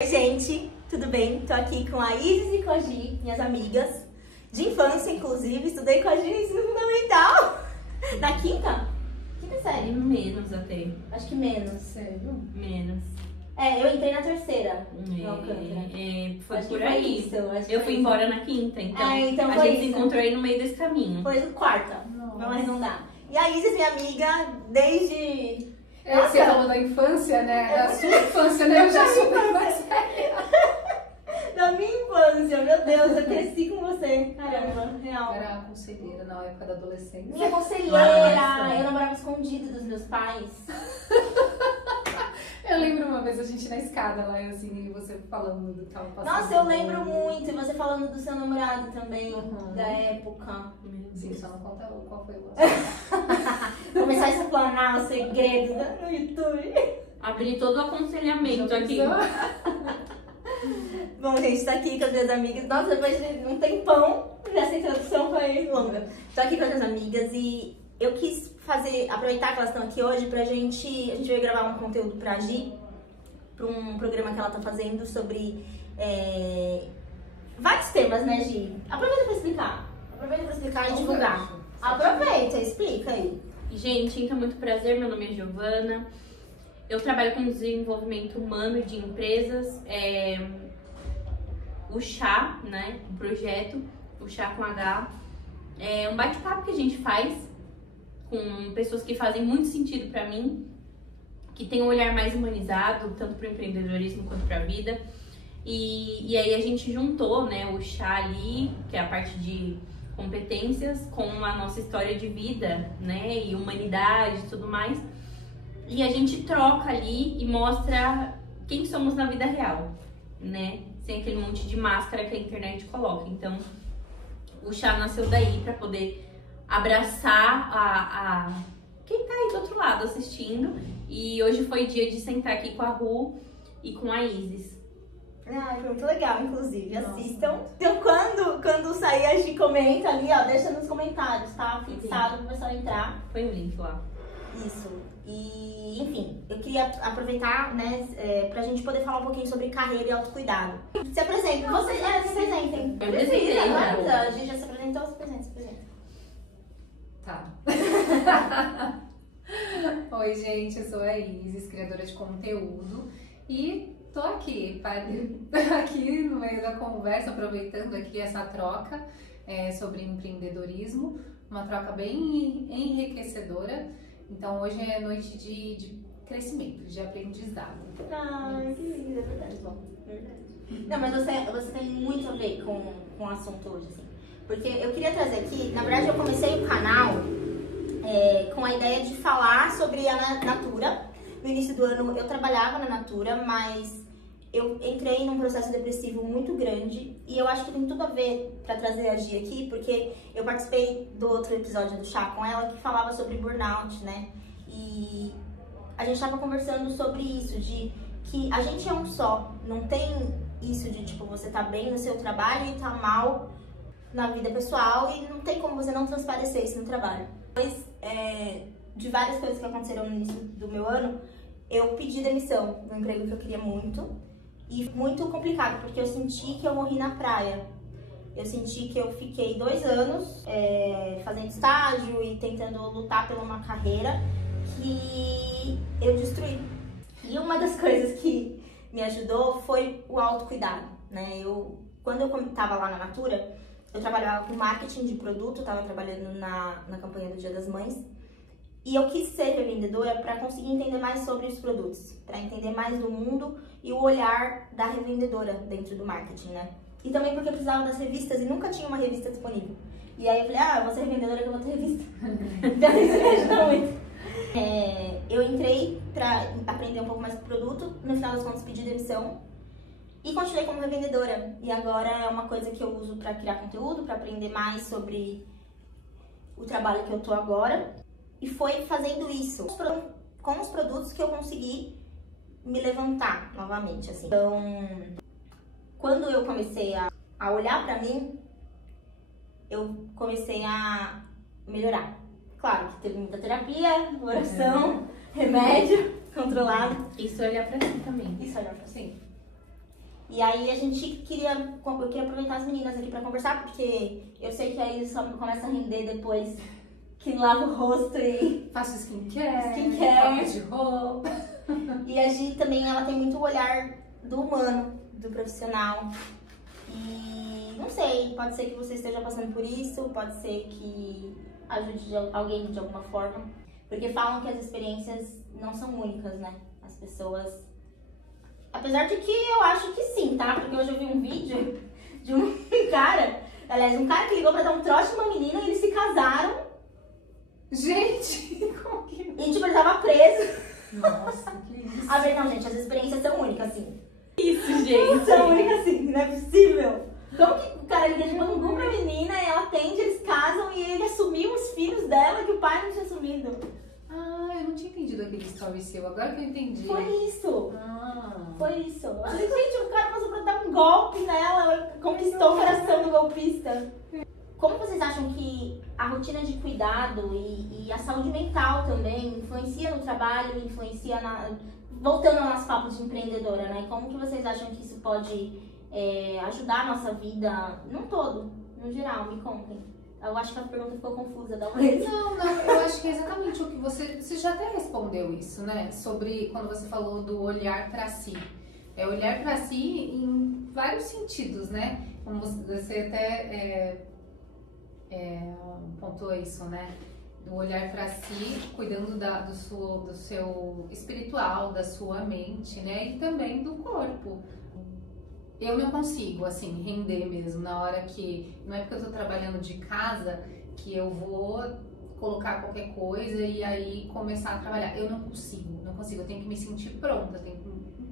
Oi gente, tudo bem? Tô aqui com a Isis e com a Gi, minhas amigas de infância, inclusive. Estudei com a Gi no ensino fundamental. Na quinta? Quinta série? Menos até. Acho que menos. Sério? Menos. Eu entrei na terceira. Foi acho por que aí. Isso, eu fui embora na quinta, então, foi a gente isso. se encontrou aí no meio desse caminho. Foi quarta. Nossa. Vamos arredondar. E a Isis, minha amiga, desde... Você falou da infância, né? Da sua infância, né? Eu já sou mais da minha infância, meu Deus, eu cresci com você. Caramba, real. Era conselheira na época da adolescência. Minha conselheira, eu namorava escondido dos meus pais. Eu lembro uma vez a gente na escada lá, assim, e você falando do que tava passando. Nossa, eu lembro muito. E você falando do seu namorado também, da época. Sim, só não conta qual foi o assunto. Começar a explanar os segredos no YouTube. Abri todo o aconselhamento aqui. Bom, gente, tá aqui com as minhas amigas. Nossa, depois de um tempão, essa introdução foi longa. Tô aqui com as minhas amigas e eu quis aproveitar que elas estão aqui hoje pra gente... A gente veio gravar um conteúdo pra Gi, pra um programa que ela tá fazendo sobre vários temas, né, Gi? Aproveita pra explicar e divulgar. Aproveita, explica aí. Gente, então, muito prazer, meu nome é Giovana. Eu trabalho com desenvolvimento humano de empresas. O Chá, né, o projeto, o Chá com H, é um bate-papo que a gente faz com pessoas que fazem muito sentido pra mim, que tem um olhar mais humanizado, tanto pro empreendedorismo quanto pra vida. E aí a gente juntou, né, o Chá ali, que é a parte de competências, com a nossa história de vida, né, e humanidade e tudo mais. E a gente troca ali e mostra quem somos na vida real, né, sem aquele monte de máscara que a internet coloca. Então, o Chá nasceu daí para poder abraçar quem tá aí do outro lado assistindo. E hoje foi dia de sentar aqui com a Ru e com a Isis. Foi muito legal, inclusive. Assistam. Então, quando sair, a Gi comenta ali, ó, deixa nos comentários, tá? Fixado pro pessoal entrar. Põe o link lá. Isso. E, enfim, eu queria aproveitar, né, pra gente poder falar um pouquinho sobre carreira e autocuidado. Se apresentem. Se apresentem. Eu apresentei, A Gi já se apresentou, se apresenta. Tá. Oi, gente, eu sou a Isis, criadora de conteúdo. E tô aqui no meio da conversa, aproveitando aqui essa troca sobre empreendedorismo, uma troca bem enriquecedora. Então hoje é noite de crescimento, de aprendizado. Ai, que lindo, é verdade. Bom, verdade. Não, mas você tem muito a ver com o assunto hoje, assim. Porque eu queria trazer aqui, na verdade eu comecei o canal com a ideia de falar sobre a Natura. No início do ano eu trabalhava na Natura, mas eu entrei num processo depressivo muito grande e eu acho que tem tudo a ver pra trazer a Gi aqui, porque eu participei do outro episódio do Chá com ela que falava sobre burnout, né? E a gente tava conversando sobre isso, de que a gente é um só, não tem isso de tipo, você tá bem no seu trabalho e tá mal na vida pessoal e não tem como você não transparecer isso no trabalho. Depois de várias coisas que aconteceram no início do meu ano, eu pedi demissão do emprego que eu queria muito. E muito complicado, porque eu senti que eu morri na praia. Eu senti que eu fiquei 2 anos fazendo estágio e tentando lutar por uma carreira que eu destruí. E uma das coisas que me ajudou foi o autocuidado, né? Quando eu estava lá na Natura, eu trabalhava com marketing de produto, estava trabalhando na campanha do Dia das Mães. E eu quis ser revendedora para conseguir entender mais sobre os produtos, para entender mais do mundo e o olhar da revendedora dentro do marketing, né? E também porque eu precisava das revistas e nunca tinha uma revista disponível. E aí eu falei, eu vou ser revendedora que eu vou ter revista. Então isso me ajudou muito. Eu entrei para aprender um pouco mais do produto, no final das contas pedi demissão e continuei como revendedora. E agora é uma coisa que eu uso para criar conteúdo, para aprender mais sobre o trabalho que eu tô agora. E foi fazendo isso com os produtos que eu consegui me levantar novamente, assim. Então, quando eu comecei a olhar pra mim, eu comecei a melhorar. Claro que teve muita terapia, oração, remédio controlado. Isso olhar pra si também. Isso olhar pra si. E aí eu queria aproveitar as meninas aqui pra conversar, porque eu sei que aí só começa a render depois que lava o rosto e Faço skincare, Skincare. troco de roupa. E a Gi também, ela tem muito o olhar do humano, do profissional. E não sei, pode ser que você esteja passando por isso, pode ser que ajude alguém de alguma forma. Porque falam que as experiências não são únicas, né? As pessoas... Apesar de que eu acho que sim, tá? Porque hoje eu vi um vídeo de um cara... Aliás, um cara que ligou pra dar um trote numa menina e eles se casaram. Gente, como que... E tipo, ele tava preso. Nossa, que isso. A verdade, não, gente, as experiências são únicas, sim. Isso, gente. São únicas, sim, não é possível. Como que o cara liga de Bangu pra menina, ela atende, eles casam e ele assumiu os filhos dela que o pai não tinha assumido. Ah, eu não tinha entendido aquele story seu, agora que eu entendi. Foi isso. Ah. Foi isso. Eu falei, gente, o cara passou pra dar um golpe nela, ela conquistou o coração do golpista. Como vocês acham que a rotina de cuidado e a saúde mental também influencia no trabalho, influencia na... Voltando ao nosso papo de empreendedora, né? Como que vocês acham que isso pode ajudar a nossa vida num todo, no geral? Me contem. Eu acho que a pergunta ficou confusa, dá uma vez. Não, eu acho que é exatamente o que você já até respondeu isso, né? Sobre quando você falou do olhar pra si. É olhar pra si em vários sentidos, né? Como você até pontuou isso, né? Do olhar pra si, cuidando do seu espiritual, da sua mente, né? E também do corpo. Eu não consigo, assim, render mesmo na hora que... Não é porque eu tô trabalhando de casa que eu vou colocar qualquer coisa e aí começar a trabalhar. Eu não consigo. Eu tenho que me sentir pronta,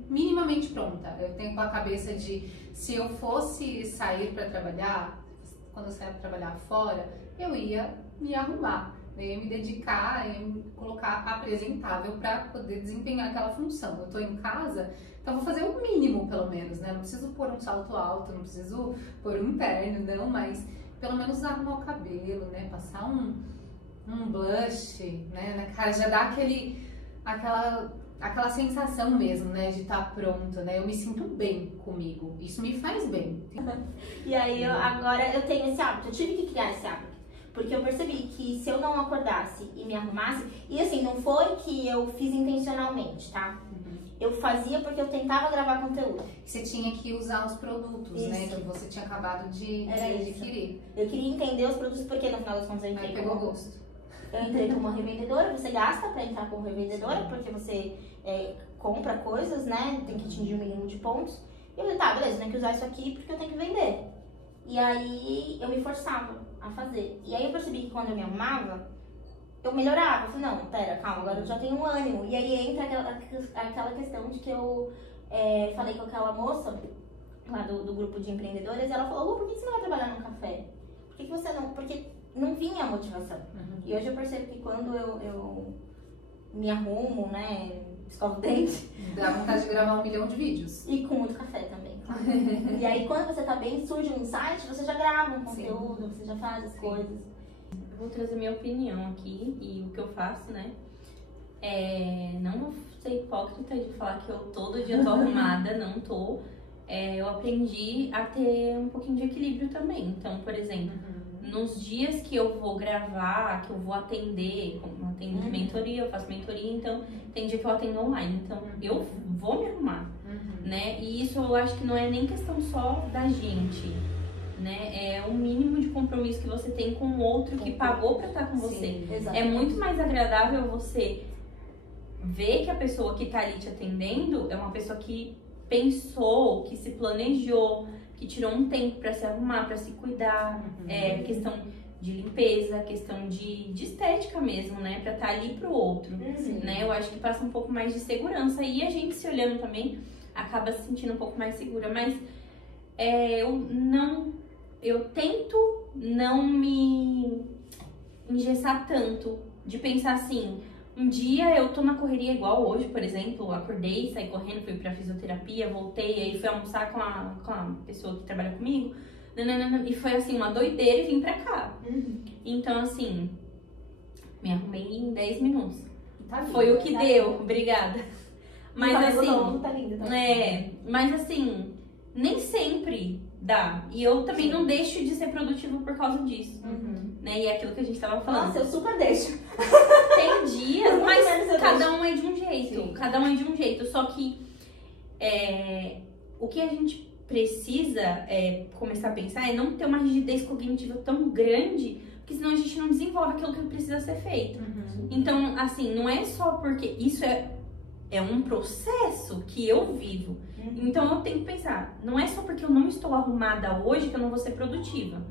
minimamente pronta. Eu tenho aquela cabeça de, se eu fosse sair pra trabalhar, quando eu sair pra trabalhar fora, eu ia me arrumar. Eu ia me dedicar, ia me colocar apresentável para poder desempenhar aquela função. Eu tô em casa, então vou fazer o mínimo, pelo menos, né? Não preciso pôr um salto alto, não preciso pôr um terno, não, mas pelo menos arrumar o cabelo, né? Passar um blush, né? Na cara, já dá aquela sensação mesmo, né? De estar pronto, né? Eu me sinto bem comigo, isso me faz bem. E aí, agora eu tenho esse hábito, eu tive que criar esse hábito. Porque eu percebi que se eu não acordasse e me arrumasse... E assim, não foi que eu fiz intencionalmente, tá? Uhum. Eu fazia porque eu tentava gravar conteúdo. Você tinha que usar os produtos, isso, né? Que você tinha acabado de adquirir. Eu queria entender os produtos porque no final das contas eu entrei. Aí pegou gosto. Eu entrei como revendedora, você gasta pra entrar como revendedora, porque você compra coisas, né? Tem que atingir o mínimo de pontos. E eu falei, tá, beleza, eu tenho que usar isso aqui porque eu tenho que vender. E aí eu me forçava a fazer. E aí eu percebi que quando eu me arrumava, eu melhorava. Eu falei, não, pera, calma, agora eu já tenho um ânimo. E aí entra aquela questão de que eu falei com aquela moça lá do grupo de empreendedoras, e ela falou, Lu, por que você não vai trabalhar num café? Por que você não... Porque não vinha a motivação. Uhum. E hoje eu percebo que quando eu me arrumo, né, escovo o dente... Dá vontade de gravar 1 milhão de vídeos. E com muito café também, claro. E aí quando você tá bem, surge um insight, você já grava um conteúdo, sim, você já faz as coisas. Eu vou trazer minha opinião aqui e o que eu faço, né? Não vou ser hipócrita de falar que eu todo dia tô arrumada, não tô. Eu aprendi a ter um pouquinho de equilíbrio também. Então, por exemplo, nos dias que eu vou gravar, que eu vou atender, como eu atendo de mentoria, eu faço mentoria, então tem dia que eu atendo online, então eu vou me arrumar, né? E isso eu acho que não é nem questão só da gente, né? É o mínimo de compromisso que você tem com o outro que pagou pra estar com você. É muito mais agradável você ver que a pessoa que tá ali te atendendo é uma pessoa que pensou, que se planejou, que tirou um tempo pra se arrumar, pra se cuidar, questão de limpeza, questão de estética mesmo, né? Pra estar ali pro outro, né? Eu acho que passa um pouco mais de segurança e a gente se olhando também acaba se sentindo um pouco mais segura, mas eu tento não me engessar tanto, de pensar assim, um dia eu tô na correria igual hoje, por exemplo, acordei, saí correndo, fui pra fisioterapia, voltei, aí fui almoçar com a pessoa que trabalha comigo, e foi assim, uma doideira e vim pra cá. Então assim, me arrumei em 10 minutos. Tá lindo, foi o que deu, obrigada. Mas assim, tá lindo, tá mas assim, nem sempre dá. E eu também não deixo de ser produtivo por causa disso. Né? E é aquilo que a gente tava falando. Nossa, eu super deixo. Tem dias, mas cada um é de um jeito. Sim. Cada um é de um jeito. Só que o que a gente precisa começar a pensar é não ter uma rigidez cognitiva tão grande, porque senão a gente não desenvolve aquilo que precisa ser feito. Então, assim, não é só porque isso é um processo que eu vivo. Então eu tenho que pensar, não é só porque eu não estou arrumada hoje que eu não vou ser produtiva.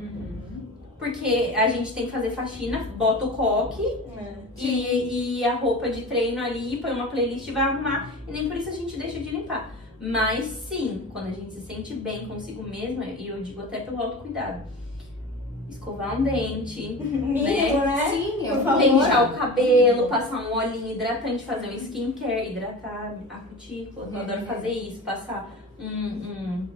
Porque a gente tem que fazer faxina, bota o coque e a roupa de treino ali, põe uma playlist e vai arrumar. E nem por isso a gente deixa de limpar. Mas sim, quando a gente se sente bem consigo mesma, e eu digo até pelo autocuidado, escovar um dente, né? Sim, pentear o cabelo, passar um olhinho hidratante, fazer um skincare, hidratar a cutícula, eu adoro fazer isso, passar um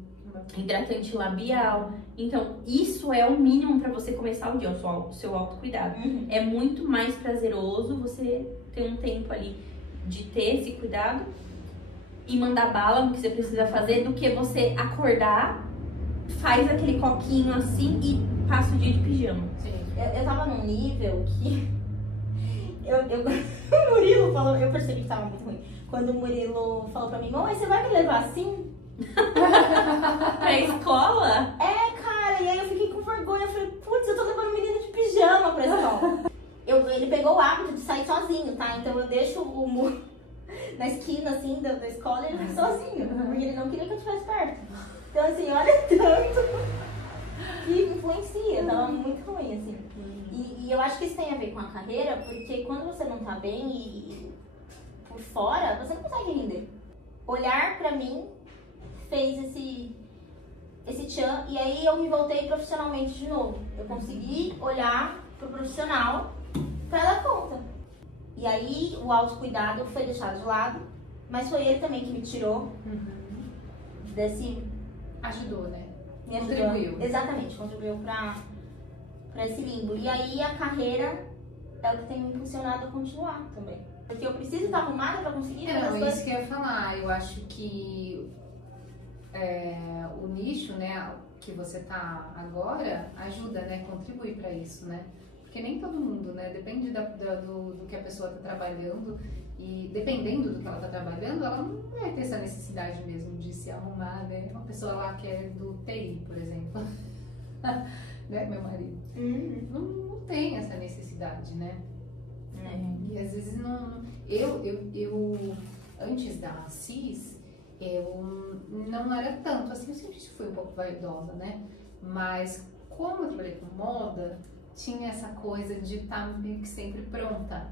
hidratante labial. Então, isso é o mínimo pra você começar o dia, o seu autocuidado. É muito mais prazeroso você ter um tempo ali de ter esse cuidado e mandar bala no que você precisa fazer, do que você acordar, faz aquele coquinho assim e passa o dia de pijama. Sim. Eu tava num nível que o Murilo falou, eu percebi que tava muito ruim. Quando o Murilo falou pra mim, mãe, você vai me levar assim? Pra escola? Cara, e aí eu fiquei com vergonha, eu falei, putz, eu tô levando o menino de pijama pra escola. Ele pegou o hábito de sair sozinho, tá? Então eu deixo o Murilo na esquina, assim, da escola, e ele vai sozinho, porque ele não queria que eu estivesse perto. Então, assim, olha tanto que influencia, tava muito ruim, assim. E eu acho que isso tem a ver com a carreira, porque quando você não tá bem e por fora, você não consegue render. Olhar pra mim fez esse tchan, e aí eu me voltei profissionalmente de novo. Eu consegui olhar pro profissional pra dar conta. E aí o autocuidado foi deixado de lado, mas foi ele também que me tirou desse... Ajudou, né? Me ajudou. Contribuiu. Exatamente, contribuiu pra esse limbo. E aí a carreira é o que tem me impulsionado a continuar também. Porque eu preciso estar arrumada pra conseguir fazer as coisas. Isso que eu ia falar. Eu acho que o nicho, né, que você tá agora, ajuda, né, contribui pra isso, né? Porque nem todo mundo, né, depende do que a pessoa tá trabalhando, e dependendo do que ela tá trabalhando, ela não vai ter essa necessidade mesmo de se arrumar, né? Uma pessoa lá que é do TI, por exemplo, né, meu marido, não tem essa necessidade, né? E às vezes não... Eu antes da CIS, eu não era tanto, assim, eu sempre fui um pouco vaidosa, né? Mas como eu trabalhei com moda, tinha essa coisa de estar meio que sempre pronta,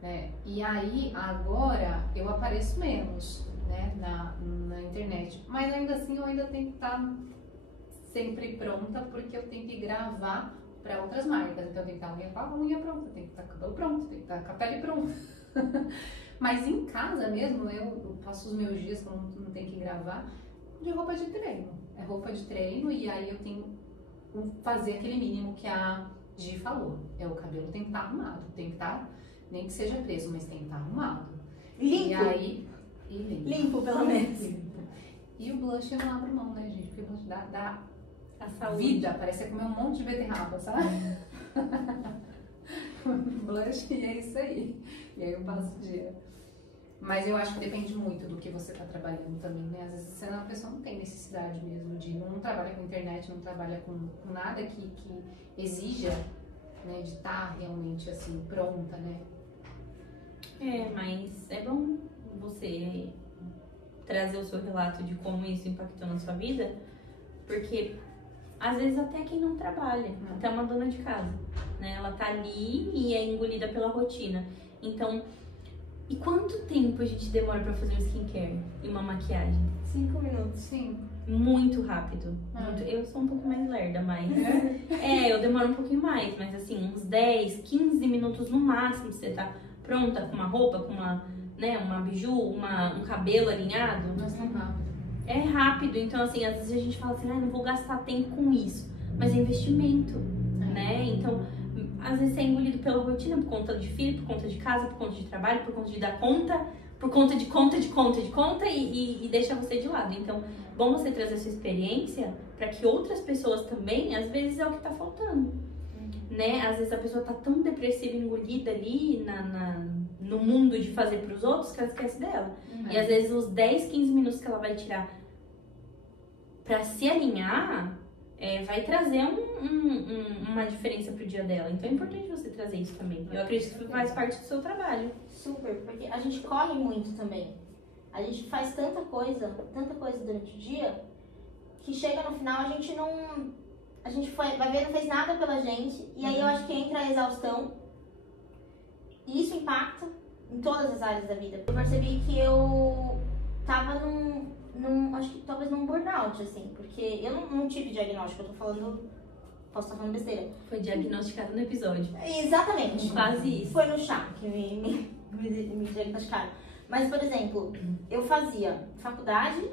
né? E aí, agora, eu apareço menos, né, na internet. Mas ainda assim, eu ainda tenho que estar sempre pronta, porque eu tenho que gravar para outras marcas. Então, eu tenho que estar com a unha pronta, tenho que estar com o cabelo pronto, tenho que estar com a pele pronta. Mas em casa mesmo, eu passo os meus dias, quando não tenho que gravar, de roupa de treino. É roupa de treino, e aí eu tenho que fazer aquele mínimo que a Gi falou. O cabelo tem que estar arrumado, tem que estar, nem que seja preso, mas tem que estar arrumado. Limpo. E aí, Limpo, pelo menos. E o blush eu não abro mão, né, gente? Porque o blush dá A saúde. vida, parece comer um monte de beterraba, sabe? Blush, e é isso aí. E aí eu passo o dia. Mas eu acho que depende muito do que você está trabalhando também, né? Às vezes a pessoa não tem necessidade mesmo de... Não trabalha com internet, não trabalha com nada que exija, né, de estar realmente, assim, pronta, né? Mas é bom você trazer o seu relato de como isso impactou na sua vida, porque às vezes até quem não trabalha, até uma dona de casa, né? Ela tá ali e é engolida pela rotina. Então, e quanto tempo a gente demora pra fazer um skincare e uma maquiagem? 5 minutos. Sim. Muito rápido. Muito. Eu sou um pouco mais lerda, mas... eu demoro um pouquinho mais, mas assim, uns 10, 15 minutos no máximo você tá pronta com uma roupa, com uma biju, um cabelo alinhado. Nossa, tão rápido. É rápido, então assim, às vezes a gente fala assim, não vou gastar tempo com isso, mas é investimento, né? Então, às vezes você é engolido pela rotina, por conta de filho, por conta de casa, por conta de trabalho, por conta de dar conta, por conta e deixa você de lado. Então, bom você trazer a sua experiência para que outras pessoas também, às vezes é o que tá faltando, né? Às vezes a pessoa tá tão depressiva, engolida ali no mundo de fazer pros outros que ela esquece dela. E às vezes os 10, 15 minutos que ela vai tirar pra se alinhar, vai trazer uma diferença pro dia dela. Então é importante você trazer isso também. Eu acredito que faz parte do seu trabalho. Super, porque a gente corre muito também. A gente faz tanta coisa durante o dia, que chega no final a gente não... A gente vai ver, não fez nada pela gente, e aí eu acho que entra a exaustão, e isso impacta em todas as áreas da vida. Eu percebi que eu tava acho que talvez num burnout, assim, porque eu não tive diagnóstico, eu tô falando, posso estar falando besteira. Foi diagnosticado no episódio. Exatamente. Quase isso. Foi no chá que me diagnosticaram. Mas, por exemplo, eu fazia faculdade,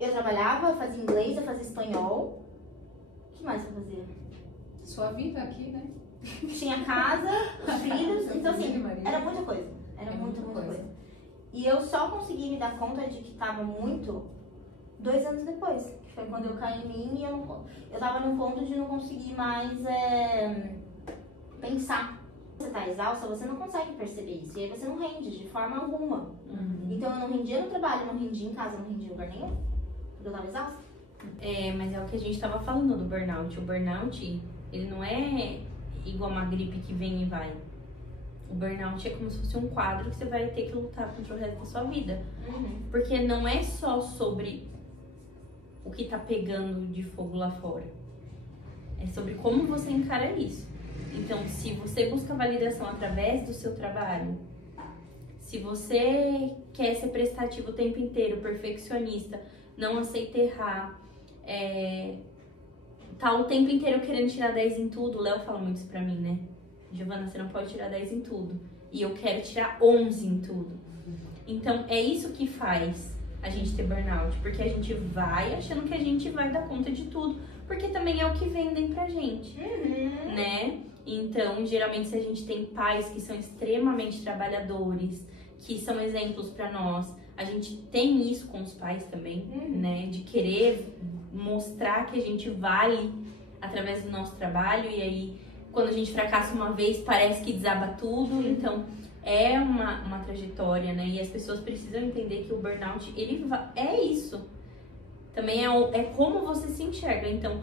eu trabalhava, eu fazia inglês, eu fazia espanhol. O que mais eu fazia? Sua vida aqui, né? Tinha casa, filhos, então assim, era muita coisa. Era muita coisa. E eu só consegui me dar conta de que tava muito 2 anos depois. Que foi quando eu caí em mim e eu tava num ponto de não conseguir mais pensar. Você tá exausta, você não consegue perceber isso. E aí você não rende de forma alguma. Então eu não rendia no trabalho, não rendia em casa, não rendia em lugar nenhum. Porque eu tava exausta. Mas é o que a gente tava falando do burnout. O burnout, ele não é igual uma gripe que vem e vai. O burnout é como se fosse um quadro que você vai ter que lutar contra o resto da sua vida. Porque não é só sobre o que tá pegando de fogo lá fora. É sobre como você encara isso. Então, se você busca validação através do seu trabalho, se você quer ser prestativo o tempo inteiro, perfeccionista, não aceita errar, tá o tempo inteiro querendo tirar 10 em tudo. O Léo fala muito isso pra mim, né? Giovana, você não pode tirar 10 em tudo. E eu quero tirar 11 em tudo. Então, é isso que faz a gente ter burnout. Porque a gente vai achando que a gente vai dar conta de tudo. Porque também é o que vendem pra gente, né? Então, geralmente, se a gente tem pais que são extremamente trabalhadores, que são exemplos pra nós, a gente tem isso com os pais também, né? De querer mostrar que a gente vale através do nosso trabalho. E aí, quando a gente fracassa uma vez, parece que desaba tudo. Então, é uma trajetória, né? E as pessoas precisam entender que o burnout, ele é isso. Também é como você se enxerga. Então,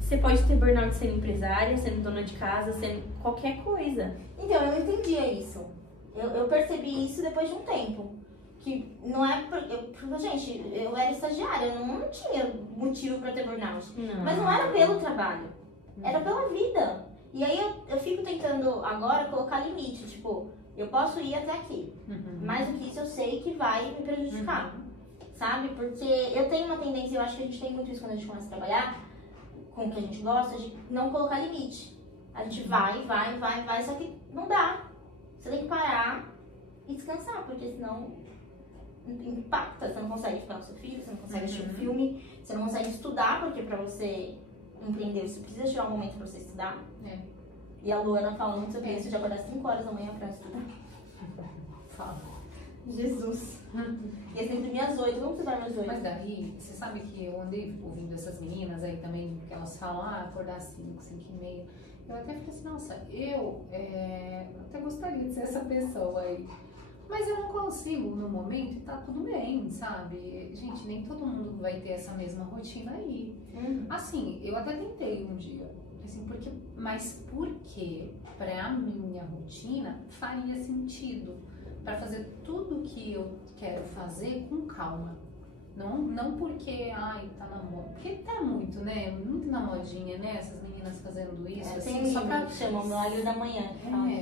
você pode ter burnout sendo empresária, sendo dona de casa, sendo qualquer coisa. Então, eu entendia isso. Eu percebi isso depois de um tempo. Que não é... Gente, eu era estagiária, eu não tinha motivo pra ter burnout. Mas não era pelo trabalho. Era pela vida. E aí eu fico tentando agora colocar limite. Tipo, eu posso ir até aqui. Mais do que isso eu sei que vai me prejudicar. Sabe? Porque eu tenho uma tendência, eu acho que a gente tem muito isso quando a gente começa a trabalhar com o que a gente gosta, de não colocar limite. A gente vai, só que não dá. Você tem que parar e descansar, porque senão impacta. Você não consegue ficar com seu filho, você não consegue assistir um filme, você não consegue estudar, porque pra você empreender, você precisa tirar um momento pra você estudar. E a Luana falando muito sobre isso, de acordar 5 horas da manhã pra estudar. Fala. Jesus. E eu sempre dormia às 8, vamos estudar às 8. Mas daí, você sabe que eu andei ouvindo essas meninas aí também, que elas falam, acordar às 5, 5 e meia. Eu até falei assim, nossa, eu até gostaria de ser essa pessoa aí. Mas eu não consigo no momento e tá tudo bem, sabe? Gente, nem todo mundo vai ter essa mesma rotina aí. Assim, eu até tentei um dia, assim, mas porque pra minha rotina faria sentido para fazer tudo que eu quero fazer com calma. Não porque, tá na moda. Porque tá muito, né? Muito na modinha, né? Essas meninas fazendo isso. Assim, Tem só pra... que chamam milagre da manhã.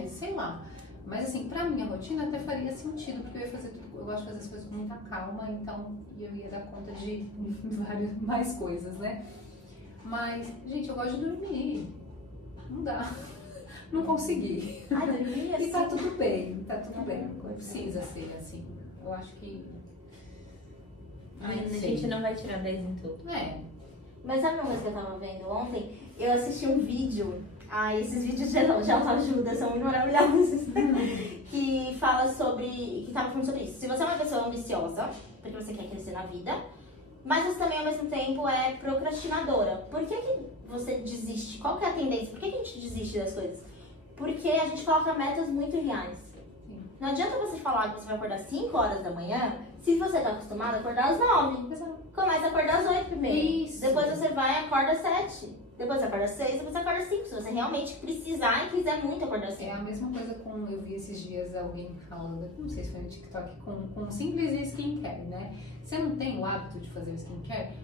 Sei lá. Mas assim, pra minha rotina até faria sentido, porque eu ia fazer tudo, eu gosto de fazer as coisas com muita calma, então eu ia dar conta de várias mais coisas, né? Mas, gente, eu gosto de dormir. Não dá. Não consegui. Dormir assim. E tá tudo bem, tá tudo bem. Não precisa ser assim. Eu acho que... A gente não vai tirar 10 em tudo. Mas sabe uma coisa que eu tava vendo ontem? Eu assisti um vídeo Ah, esses vídeos de autoajuda são muito maravilhosos. Que fala sobre. Que tava falando sobre isso. Se você é uma pessoa ambiciosa, porque você quer crescer na vida, mas você também ao mesmo tempo é procrastinadora. Por que você desiste? Qual que é a tendência? Por que a gente desiste das coisas? Porque a gente coloca metas muito reais. Não adianta você falar que você vai acordar 5 horas da manhã, se você tá acostumado a acordar às 9. Começa a acordar às 8 primeiro. Isso. Depois você vai e acorda às 7. Depois você acorda às 6, depois você acorda às 5. Se você realmente precisar e quiser muito acordar às 5. É a mesma coisa com, eu vi esses dias alguém falando, não sei se foi no TikTok, com simples skincare, né? Você não tem o hábito de fazer o skincare?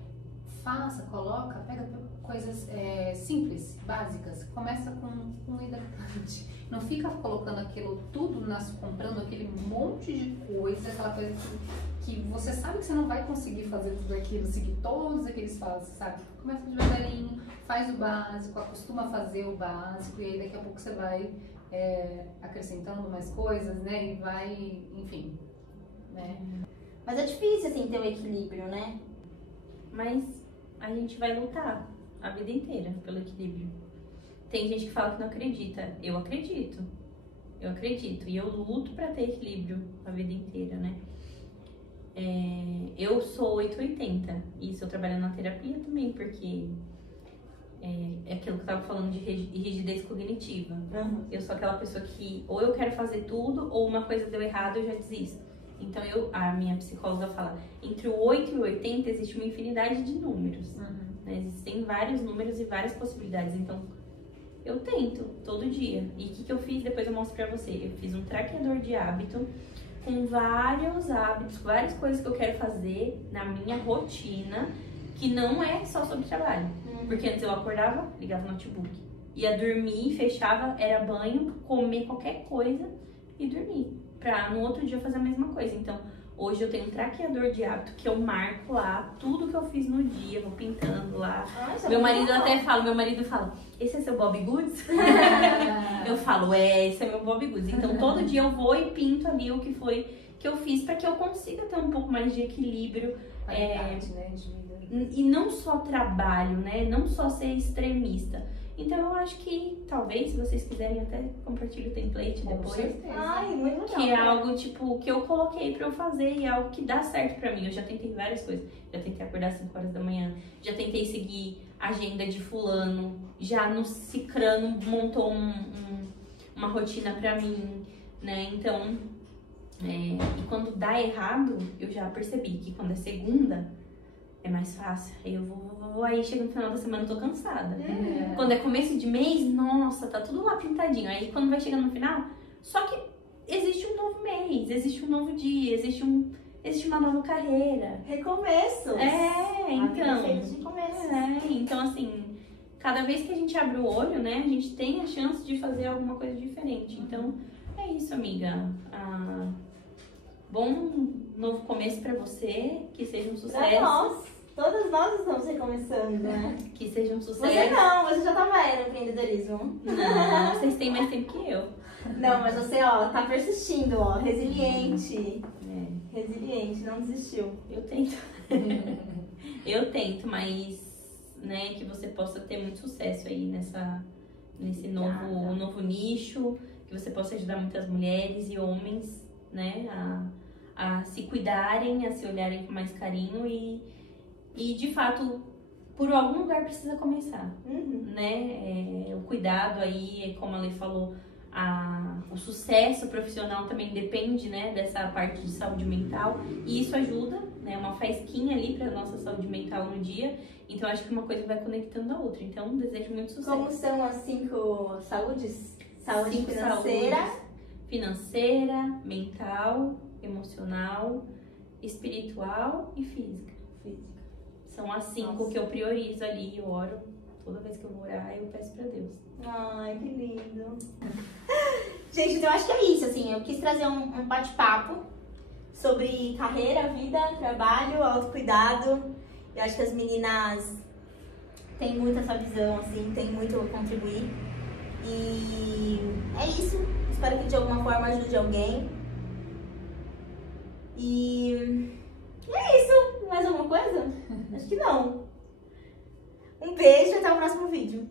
Faça, coloca, pega coisas simples, básicas. Começa com um hidratante. Não fica colocando aquilo tudo, comprando aquele monte de coisa, aquela coisa que você sabe que você não vai conseguir fazer tudo aquilo, seguir todos aqueles passos, sabe? Começa devagarinho, faz o básico, acostuma a fazer o básico e aí daqui a pouco você vai acrescentando mais coisas, né? E vai, enfim, né? Mas é difícil, assim, ter o equilíbrio, né? Mas a gente vai lutar a vida inteira pelo equilíbrio. Tem gente que fala que não acredita. Eu acredito. Eu acredito. E eu luto pra ter equilíbrio a vida inteira, né? Eu sou 880. Isso eu trabalho na terapia também, porque é aquilo que eu tava falando de rigidez cognitiva. Uhum. Eu sou aquela pessoa que ou eu quero fazer tudo, ou uma coisa deu errado eu já desisto. Então a minha psicóloga fala, entre o 8 e o 80 existe uma infinidade de números. Né? Existem vários números e várias possibilidades. Então eu tento todo dia. E o que eu fiz? Depois eu mostro pra você. Eu fiz um traqueador de hábito com vários hábitos, várias coisas que eu quero fazer na minha rotina, que não é só sobre trabalho. Porque antes eu acordava, ligava o notebook, ia dormir, fechava, era banho, comer qualquer coisa e dormir. Pra no outro dia fazer a mesma coisa. Então, hoje eu tenho um traqueador de hábito que eu marco lá tudo que eu fiz no dia, vou pintando lá. Meu marido fala, esse é seu Bob Goods? Eu falo, esse é meu Bob Goods. Então, todo dia eu vou e pinto ali o que foi que eu fiz pra que eu consiga ter um pouco mais de equilíbrio. Qualidade, né, de vida. E não só trabalho, né? Não só ser extremista. Então eu acho que talvez, se vocês quiserem, até compartilhe o template depois. Ai, muito legal. Que é algo tipo que eu coloquei pra eu fazer e é algo que dá certo pra mim. Eu já tentei várias coisas. Já tentei acordar às 5 horas da manhã, já tentei seguir a agenda de fulano, já no Cicrano montou uma rotina pra mim, né? Então, e quando dá errado, eu já percebi que quando é segunda, é mais fácil. Aí eu vou, aí chega no final da semana eu tô cansada. Quando é começo de mês, nossa, tá tudo lá pintadinho. Aí quando vai chegando no final, só que existe um novo mês, existe um novo dia, existe uma nova carreira. Recomeço. Então assim, cada vez que a gente abre o olho, né, a gente tem a chance de fazer alguma coisa diferente. Então, é isso, amiga. Bom novo começo pra você, que seja um sucesso. Pra nós. Todas nós estamos recomeçando, né? Que seja um sucesso. Você não, você já tava no empreendedorismo. Não, vocês têm mais tempo que eu. Não, mas você, tá persistindo, resiliente. Resiliente, não desistiu. Eu tento. Eu tento, mas, né, que você possa ter muito sucesso aí nesse novo nicho, que você possa ajudar muitas mulheres e homens, né, a se cuidarem, a se olharem com mais carinho e de fato, por algum lugar precisa começar, né? O cuidado aí, como a Lê falou, o sucesso profissional também depende, né, dessa parte de saúde mental e isso ajuda, né, uma faísquinha ali para nossa saúde mental no dia. Então acho que uma coisa vai conectando a outra. Então desejo muito sucesso. Como são as 5 saúdes? Saúde 5 financeira, financeira, mental, emocional, espiritual e física. São as 5 que eu priorizo ali, eu oro. Toda vez que eu vou orar, eu peço pra Deus. Ai, que lindo. Gente, então eu acho que é isso, assim. Eu quis trazer um bate-papo sobre carreira, vida, trabalho, autocuidado. Eu acho que as meninas têm muito essa visão, assim, têm muito a contribuir. E é isso. Espero que de alguma forma ajude alguém. E é isso. Mais alguma coisa? Acho que não. Um beijo e até o próximo vídeo.